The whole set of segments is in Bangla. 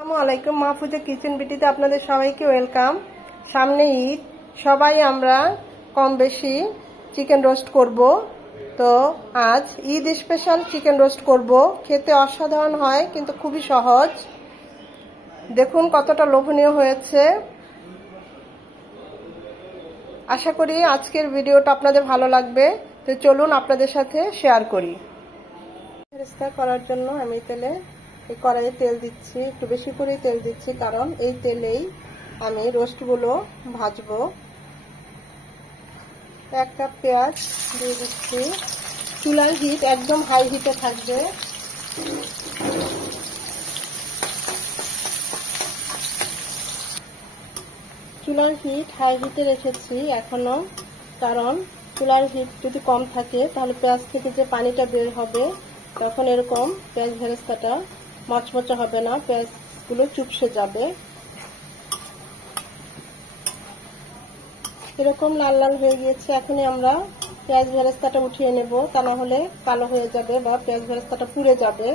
আসসালামু আলাইকুম, মাহফুজা কিচেন বিটিতে আপনাদের সবাইকে ওয়েলকাম। সামনে ঈদ, সবাই আমরা কম বেশি চিকেন রোস্ট করব। তো আজ ঈদ স্পেশাল চিকেন রোস্ট করব। খেতে অসাধারণ হয়, কিন্তু খুবই সহজ। দেখুন কতটা লোভনীয় হয়েছে। আশা করি আজকের ভিডিওটা আপনাদের ভালো লাগবে। তো চলুন আপনাদের সাথে শেয়ার করি। বেরেস্তা করার জন্য আমি এই কড়াইয়ে তেল দিচ্ছি, একটু বেশি করে তেল দিচ্ছি, কারণ এই তেলেই আমি রোস্টগুলো ভাজবো। 1 কাপ পেঁয়াজ দিয়ে দিচ্ছি। চুলার হিট একদম হাই হিটে থাকবে। চুলার হিট হাই হিটে রেখেছি এখনো, কারণ চুলার হিট যদি কম থাকে তাহলে পেঁয়াজ থেকে যে পানিটা বের হবে তখন এরকম পেঁয়াজ বেরেস্তাটা মচমচে হবে না, পেঁয়াজগুলো চুপসে যাবে। এরকম লাল লাল হয়ে গিয়েছে। এখনই আমরা পেঁয়াজ বেরেস্তাটা উঠিয়ে নেব, তা না হলে কালো হয়ে যাবে বা পেঁয়াজ বেরেস্তাটা পুড়ে যাবে,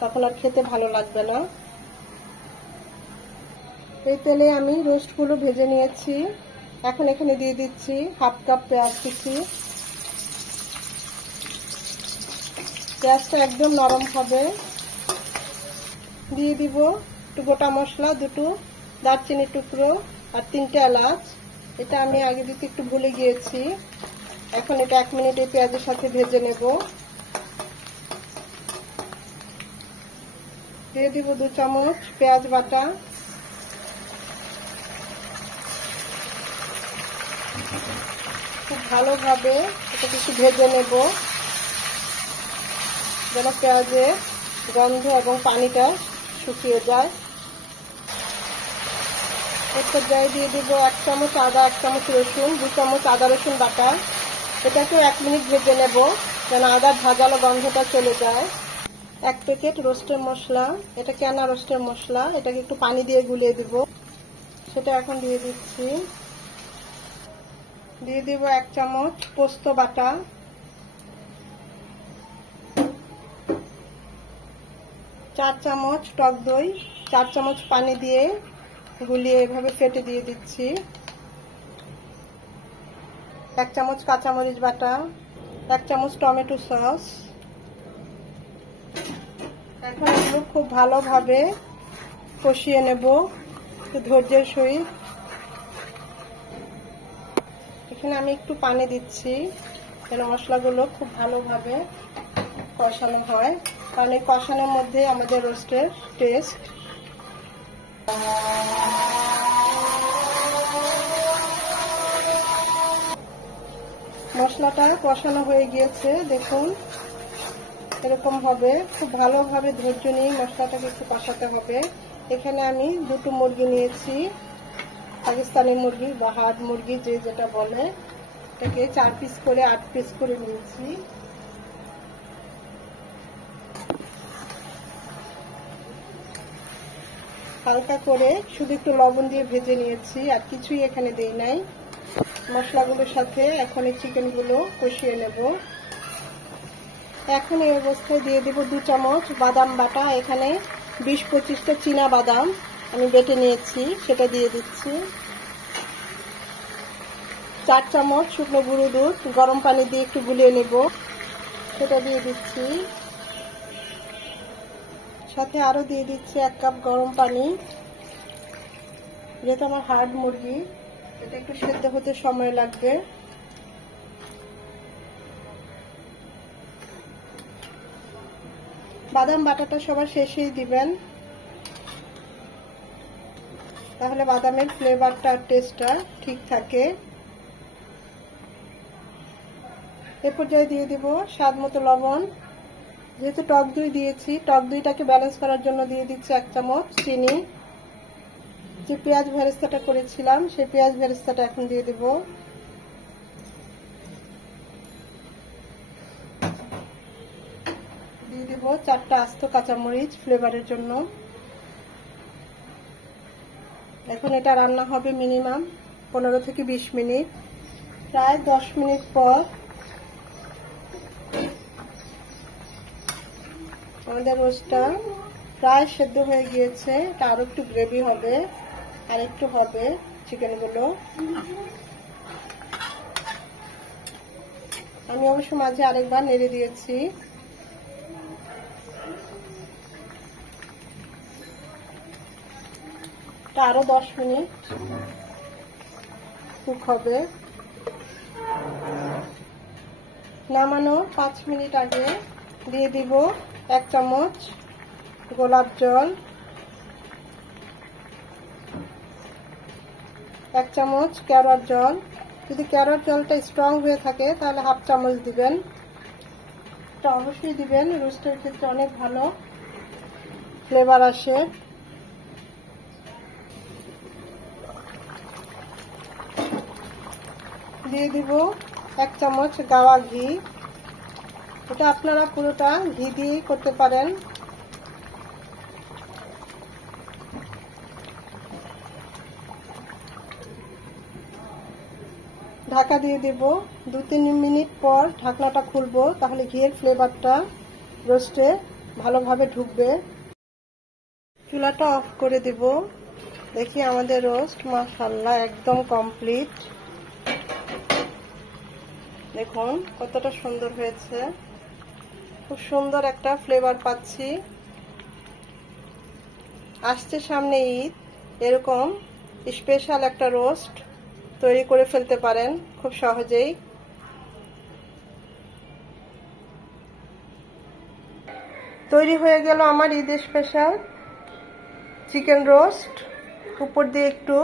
তখন আর খেতে ভালো লাগবে না। এই তেলে আমি রোস্টগুলো ভেজে নিয়েছি। এখন এখানে দিয়ে দিচ্ছি 1/2 কাপ পেঁয়াজ কুচি। পেঁয়াজটা একদম নরম হবে। দিয়ে দিব একটু গোটা মশলা, 2 দারচিনির টুকরো আর 3টে এলাচ। এটা আমি আগে দিতে একটু ভুলে গিয়েছি। এখন এটা 1 মিনিট এই পেঁয়াজের সাথে ভেজে নেব। দিয়ে দিব 2 চামচ পেঁয়াজ বাটা। খুব ভালোভাবে এটা একটু ভেজে নেব, যেন পেঁয়াজের গন্ধ এবং পানিটা শুকিয়ে যায়। এর পর্যায়ে দিয়ে দিব 1 চামচ আদা, 1 চামচ রসুন, 2 চামচ আদা রসুন বাটা। এটাকেও 1 মিনিট ভেজে নেব, যেন আদা ভাজালো গন্ধটা চলে যায়। 1 প্যাকেট রোস্টের মশলা, এটা কেনা রোস্টের মশলা, এটাকে একটু পানি দিয়ে গুলিয়ে দিব। সেটা এখন দিয়ে দিচ্ছি। দিয়ে দিব 1 চামচ পোস্ত বাটা, 4 চামচ টক দই, 4 চামচ পানি দিয়ে গুলিয়ে এভাবে ফেটে দিয়ে দিচ্ছি। 1 চামচ কাঁচামরিচ বাটা, 1 চামচ টমেটো সস। এখন এগুলো খুব ভালোভাবে কষিয়ে নেব, একটু ধৈর্যের সহিত। এখানে আমি একটু পানি দিচ্ছি, যেন মশলাগুলো খুব ভালোভাবে কষানো হয়, কারণ এই কষানোর মধ্যে আমাদের রোস্টের টেস্ট। মশলাটা কষানো হয়ে গিয়েছে, দেখুন এরকম হবে। খুব ভালোভাবে ধৈর্য নিয়ে মশলাটাকে একটু কষাতে হবে। এখানে আমি 2টো মুরগি নিয়েছি, পাকিস্তানি মুরগি বা হাড় মুরগি যে যেটা বলে, এটাকে 4 পিস করে 8 পিস করে নিয়েছি। হালকা করে শুধু একটু লবণ দিয়ে ভেজে নিয়েছি, আর কিছুই এখানে দেই নাই। মশলাগুলোর সাথে এখন এই চিকেনগুলো কষিয়ে নেব। এখন এই অবস্থায় দিয়ে দেব 2 চামচ বাদাম বাটা। এখানে 20-25টা চীনা বাদাম আমি বেটে নিয়েছি, সেটা দিয়ে দিচ্ছি। 4 চামচ শুকনো গুঁড়ো দুধ গরম পানি দিয়ে একটু গুলিয়ে নেব, সেটা দিয়ে দিচ্ছি। সাথে আরো দিয়ে দিচ্ছি 1 কাপ গরম পানি। যেহেতু আমার হাড় মুরগি, এটা একটু সেদ্ধ হতে সময় লাগবে। বাদাম বাটাটা সবার শেষেই দিবেন, তাহলে বাদামের ফ্লেভারটা আর টেস্টটা ঠিক থাকে। এ পর্যায়ে দিয়ে দিব স্বাদ মতো লবণ। যেহেতু টক দই দিয়েছি, টক দইটাকে ব্যালেন্স করার জন্য দিয়ে দিচ্ছি 1 চামচ চিনি। যে পেঁয়াজ বেরেস্তাটা করেছিলাম সেই পেঁয়াজ বেরেস্তাটা এখন দিয়ে দেব। দিয়ে দেব 4টা আস্ত কাঁচামরিচ ফ্লেভারের জন্য। এখন এটা রান্না হবে মিনিমাম 15 থেকে 20 মিনিট। প্রায় 10 মিনিট পর আমাদের রোস্টটা প্রায় সেদ্ধ হয়ে গিয়েছে, এটা আরো একটু গ্রেভি হবে, আর একটু হবে চিকেনগুলো। আমি অবশ্য মাঝে আরেকবার নেড়ে দিয়েছি। আরো 10 মিনিট কুক হবে। নামানোর 5 মিনিট আগে দিয়ে দিব 1 চামচ গোলাপ জল, 1 চামচ কেওড়ার জল। যদি কেওড়ার জলটা স্ট্রং হয়ে থাকে তাহলে 1/2 চামচ দিবেন, এটা অবশ্যই দিবেন, রোস্টের ক্ষেত্রে অনেক ভালো ফ্লেভার আসে। দিয়ে দিব 1 চামচ গাওয়া ঘি, এটা আপনারা পুরোটা ঘি দিয়ে করতে পারেন। ঢাকা দিয়ে দেব, 2-3 মিনিট পর ঢাকনাটা খুলবো, তাহলে ঘিয়ের ফ্লেভারটা রোস্টে ভালোভাবে ঢুকবে। চুলাটা অফ করে দেব। দেখি আমাদের রোস্ট মাশাআল্লাহ একদম কমপ্লিট। দেখুন কতটা সুন্দর হয়েছে, খুব সুন্দর একটা ফ্লেভার পাচ্ছি। আসছে সামনে ঈদ, এরকম স্পেশাল একটা রোস্ট তৈরি করে ফেলতে পারেন খুব সহজেই। তৈরি হয়ে গেল আমার ঈদ স্পেশাল চিকেন রোস্ট। উপর দিয়ে একটু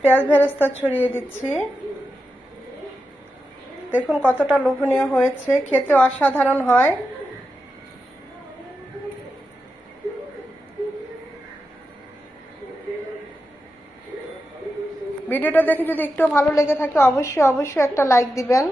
পেঁয়াজ বেরেস্তা ছড়িয়ে দিচ্ছি। দেখুন কতটা লোভনীয় হয়েছে, খেতে অসাধারণ হয়। ভিডিওটা দেখে যদি একটু ভালো লেগে থাকে অবশ্যই একটা লাইক দিবেন।